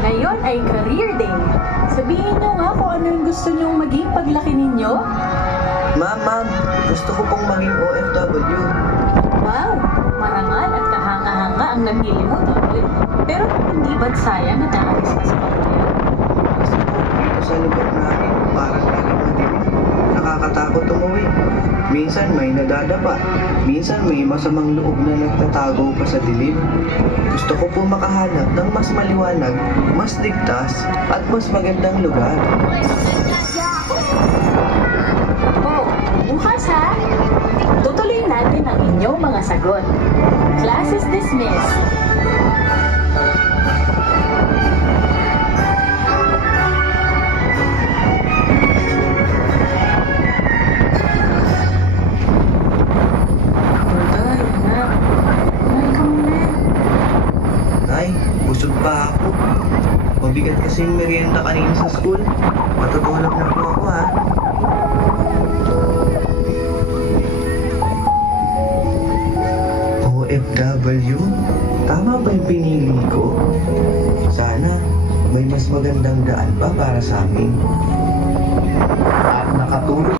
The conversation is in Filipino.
Ngayon ay career day. Sabihin nyo nga kung ano yung gusto nyong maging paglaki ninyo. Ma'am, gusto ko pong maging OFW. Wow! Marangal at kahanga-hanga ang napili mo, Totoy. Pero hindi ba't sayang na naalis ka sa pamilya? Kasi po, dito sa lugar namin, parang laging madilim. Nakakatakot umuwi. Minsan may nadadapa. Minsan may masamang loob na nagtatago pa sa dilim. Gusto ko po makahanap ng mas maliwanag, mas ligtas, at mas magandang lugar. Oh, bukas ha! Tutuloy natin ang inyong mga sagot. Class is dismissed. Nay, busog pa ako. Mabigat kasi yung merienda kanina sa school. Matutulog na po ako ha. OFW? Tama ba yung pinili ko? Sana may mas magandang daan pa para sa amin.